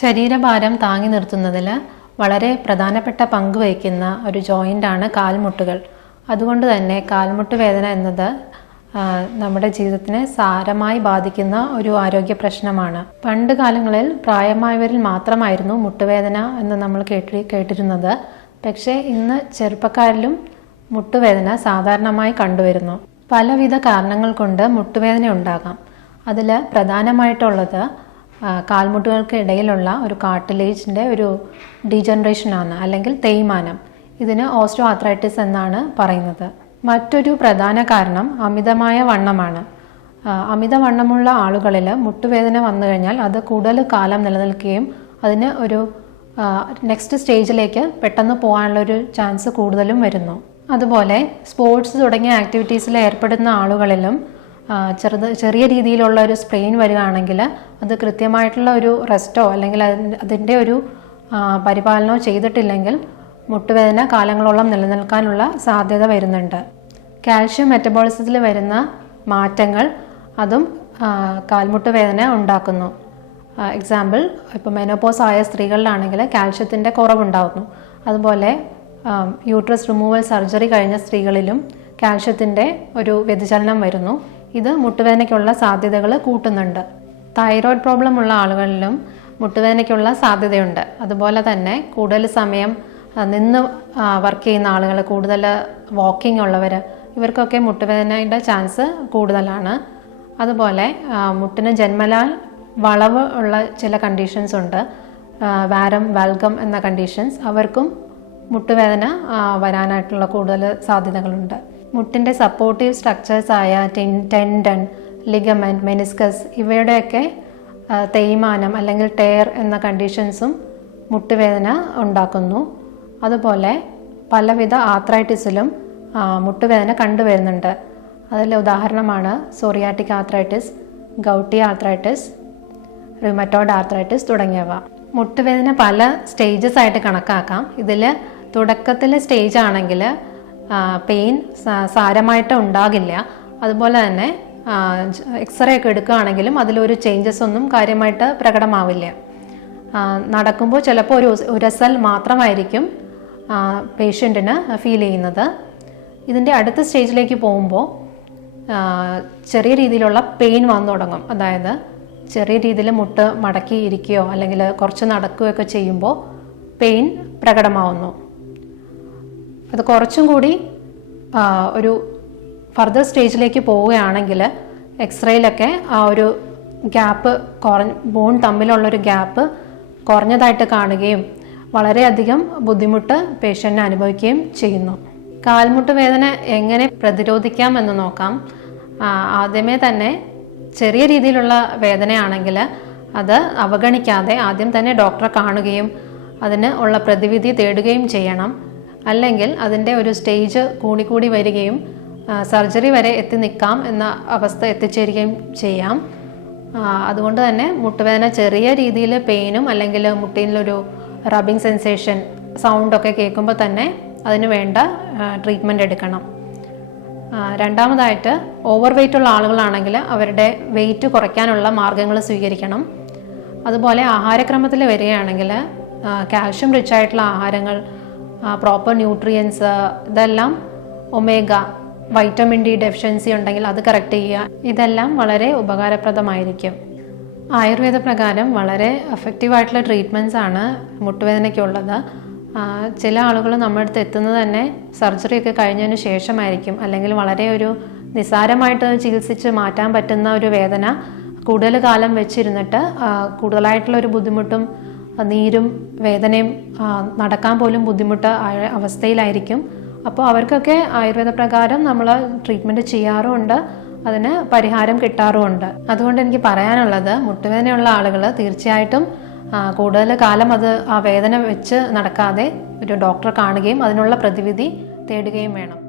ശരീരഭാരം താങ്ങി നിർത്തുന്നതിൽ വളരെ പ്രധാനപ്പെട്ട പങ്ക് വഹിക്കുന്ന ഒരു ജോയിന്റാണ് കാൽമുട്ടുകൾ. അതുകൊണ്ട് തന്നെ കാൽമുട്ട് വേദന എന്നത് നമ്മുടെ ജീവിതത്തിനെ സാരമായി ബാധിക്കുന്ന ഒരു ആരോഗ്യ പ്രശ്നമാണ്. പണ്ട് കാലങ്ങളിൽ പ്രായമായവരിൽ മാത്രമായിരുന്നു മുട്ടുവേദന എന്ന് നമ്മൾ കേട്ടി കേട്ടിരുന്നത്. പക്ഷേ ഇന്ന് ചെറുപ്പക്കാരിലും മുട്ടുവേദന സാധാരണമായി കണ്ടുവരുന്നു. പലവിധ കാരണങ്ങൾ കൊണ്ട് മുട്ടുവേദന ഉണ്ടാകാം. അതിൽ പ്രധാനമായിട്ടുള്ളത് കാൽമുട്ടുകൾക്ക് ഇടയിലുള്ള ഒരു കാർട്ടിലേജിന്റെ ഒരു ഡീജനറേഷൻ ആണ് അല്ലെങ്കിൽ തേയ്മാനം. ഇതിന് ഓസ്റ്റോ ആത്രൈറ്റിസ് എന്നാണ് പറയുന്നത്. മറ്റൊരു പ്രധാന കാരണം അമിതമായ വണ്ണമാണ്. അമിതവണ്ണമുള്ള ആളുകളിൽ മുട്ടുവേദന വന്നു കഴിഞ്ഞാൽ അത് കൂടുതൽ കാലം നിലനിൽക്കുകയും അതിന് ഒരു നെക്സ്റ്റ് സ്റ്റേജിലേക്ക് പെട്ടെന്ന് പോകാനുള്ള ഒരു ചാൻസ് കൂടുതലും വരുന്നു. അതുപോലെ സ്പോർട്സ് തുടങ്ങിയ ആക്ടിവിറ്റീസിൽ ഏർപ്പെടുന്ന ആളുകളിലും ചെറുത് ചെറിയ രീതിയിലുള്ള ഒരു സ്പ്രെയിൻ വരികയാണെങ്കിൽ അത് കൃത്യമായിട്ടുള്ള ഒരു റെസ്റ്റോ അല്ലെങ്കിൽ അതിന്റെ ഒരു പരിപാലനമോ ചെയ്തിട്ടില്ലെങ്കിൽ മുട്ടുവേദന കാലങ്ങളോളം നിലനിൽക്കാനുള്ള സാധ്യത വരുന്നുണ്ട്. കാൽഷ്യം മെറ്റബോളിസത്തിൽ വരുന്ന മാറ്റങ്ങൾ അതും കാൽമുട്ട് വേദന ഉണ്ടാക്കുന്നു. എക്സാമ്പിൾ ഇപ്പോൾ മെനോപോസ് ആയ സ്ത്രീകളിലാണെങ്കിൽ കാൽഷ്യത്തിന്റെ കുറവുണ്ടാകുന്നു അതുപോലെ യൂട്രസ് റിമൂവൽ സർജറി കഴിഞ്ഞ സ്ത്രീകളിലും കാൽഷ്യത്തിന്റെ ഒരു വ്യതിചലനം വരുന്നു. ഇത് മുട്ടുവേദനയ്ക്കുള്ള സാധ്യതകൾ കൂട്ടുന്നുണ്ട്. തൈറോയ്ഡ് പ്രോബ്ലം ഉള്ള ആളുകളിലും മുട്ടുവേദനയ്ക്കുള്ള സാധ്യതയുണ്ട്. അതുപോലെ തന്നെ കൂടുതൽ സമയം നിന്ന് വർക്ക് ചെയ്യുന്ന ആളുകൾ കൂടുതൽ വാക്കിംഗ് ഉള്ളവർ ഇവർക്കൊക്കെ മുട്ടുവേദനയുടെ ചാൻസ് കൂടുതലാണ്. അതുപോലെ മുട്ടിന് ജന്മലാൽ വളവ് ഉള്ള ചില കണ്ടീഷൻസ് ഉണ്ട്. വാരം വൽഗം എന്ന കണ്ടീഷൻസ് അവർക്കും മുട്ടുവേദന വരാനായിട്ടുള്ള കൂടുതൽ സാധ്യതകളുണ്ട്. മുട്ടിന്റെ സപ്പോർട്ടീവ് സ്ട്രക്ചേഴ്സ് ആയ ടെൻ ടെൻഡൻ ലിഗമെന്റ് മെനിസ്കസ് ഇവയുടെയൊക്കെ തേയ്മാനം അല്ലെങ്കിൽ ടയർ എന്ന കണ്ടീഷൻസും മുട്ടുവേദന ഉണ്ടാക്കുന്നു. അതുപോലെ പലവിധ ആത്രൈറ്റിസിലും മുട്ടുവേദന കണ്ടുവരുന്നുണ്ട്. അതിൽ ഉദാഹരണമാണ് psoriatic arthritis gouty arthritis rheumatoid arthritis തുടങ്ങിയവ. മുട്ടുവേദന പല സ്റ്റേജസ് ആയിട്ട് കണക്കാക്കാം. ഇതിൽ തുടക്കത്തിലെ സ്റ്റേജ് ആണെങ്കിൽ പെയിൻ സാരമായിട്ട് ഉണ്ടാകില്ല. അതുപോലെ തന്നെ എക്സ്റേ ഒക്കെ എടുക്കുകയാണെങ്കിലും അതിലൊരു ചേഞ്ചസ് ഒന്നും കാര്യമായിട്ട് പ്രകടമാവില്ല. നടക്കുമ്പോൾ ചിലപ്പോൾ ഒരു ഉരസൽ മാത്രമായിരിക്കും പേഷ്യന്റിന് ഫീൽ ചെയ്യുന്നത്. ഇതിന്റെ അടുത്ത സ്റ്റേജിലേക്ക് പോകുമ്പോൾ ചെറിയ രീതിയിലുള്ള പെയിൻ വന്നു തുടങ്ങും. അതായത് ചെറിയ രീതിയിൽ മുട്ട് മടക്കി ഇരിക്കുകയോ അല്ലെങ്കിൽ കുറച്ച് നടക്കുകയൊക്കെ ചെയ്യുമ്പോൾ പെയിൻ പ്രകടമാവുന്നു. അത് കുറച്ചും കൂടി ഒരു ഫർദർ സ്റ്റേജിലേക്ക് പോവുകയാണെങ്കിൽ എക്സ്റേയിലൊക്കെ ആ ഒരു ഗ്യാപ്പ് കുറഞ്ഞ ബോൺ തമ്മിലുള്ളൊരു ഗ്യാപ്പ് കുറഞ്ഞതായിട്ട് കാണുകയും വളരെയധികം ബുദ്ധിമുട്ട് പേഷ്യന്റിന് അനുഭവിക്കുകയും ചെയ്യുന്നു. കാൽമുട്ട് വേദന എങ്ങനെ പ്രതിരോധിക്കാം എന്ന് നോക്കാം. ആദ്യമേ തന്നെ ചെറിയ രീതിയിലുള്ള വേദനയാണെങ്കിൽ അത് അവഗണിക്കാതെ ആദ്യം തന്നെ ഡോക്ടറെ കാണുകയും അതിന് ഉള്ള പ്രതിവിധി തേടുകയും ചെയ്യണം. അല്ലെങ്കിൽ അതിന്റെ ഒരു സ്റ്റേജ് കൂടിക്കൂടി വരികയും സർജറി വരെ എത്തി നിൽക്കാം എന്ന അവസ്ഥ എത്തിച്ചേരുകയും ചെയ്യാം. അതുകൊണ്ട് തന്നെ മുട്ടുവേദന ചെറിയ രീതിയിൽ പെയിനും അല്ലെങ്കിൽ മുട്ടിനൊരു റബിങ് സെൻസേഷൻ സൗണ്ടൊക്കെ കേൾക്കുമ്പോൾ തന്നെ അതിന് വേണ്ട ട്രീറ്റ്മെന്റ് എടുക്കണം. രണ്ടാമതായിട്ട് ഓവർ വെയിറ്റ് ഉള്ള ആളുകളാണെങ്കിൽ അവരുടെ വെയിറ്റ് കുറയ്ക്കാനുള്ള മാർഗങ്ങൾ സ്വീകരിക്കണം. അതുപോലെ ആഹാരക്രമത്തിൽ വരികയാണെങ്കിൽ കാൽഷ്യം റിച്ച് ആയിട്ടുള്ള ആഹാരങ്ങൾ പ്രോപ്പർ ന്യൂട്രിയൻസ് ഇതെല്ലാം ഒമേഗ വൈറ്റമിൻ ഡി ഡെഫിഷ്യൻസി ഉണ്ടെങ്കിൽ അത് കറക്റ്റ് ചെയ്യുക. ഇതെല്ലാം വളരെ ഉപകാരപ്രദമായിരിക്കും. ആയുർവേദ പ്രകാരം വളരെ എഫക്റ്റീവ് ആയിട്ടുള്ള ട്രീറ്റ്മെന്റ്സ് ആണ് മുട്ടുവേദനയ്ക്കുള്ളത്. ചില ആളുകൾ നമ്മുടെ അടുത്ത് എത്തുന്നത് തന്നെ സർജറിയൊക്കെ കഴിഞ്ഞതിന് ശേഷമായിരിക്കും. അല്ലെങ്കിൽ വളരെ ഒരു നിസ്സാരമായിട്ട് ചികിത്സിച്ച് മാറ്റാൻ പറ്റുന്ന ഒരു വേദന കൂടുതൽ കാലം വെച്ചിരുന്നിട്ട് കൂടുതലായിട്ടുള്ള ഒരു ബുദ്ധിമുട്ടും നീരും വേദനയും നടക്കാൻ പോലും ബുദ്ധിമുട്ട് അവസ്ഥയിലായിരിക്കും. അപ്പോൾ അവർക്കൊക്കെ ആയുർവേദ പ്രകാരം നമ്മൾ ട്രീറ്റ്മെന്റ് ചെയ്യാറുമുണ്ട് അതിന് പരിഹാരം കിട്ടാറുമുണ്ട്. അതുകൊണ്ട് എനിക്ക് പറയാനുള്ളത് മുട്ടുവേദനയുള്ള ആളുകൾ തീർച്ചയായിട്ടും കൂടുതൽ കാലം അത് ആ വേദന വെച്ച് നടക്കാതെ ഒരു ഡോക്ടറെ കാണുകയും അതിനുള്ള പ്രതിവിധി തേടുകയും വേണം.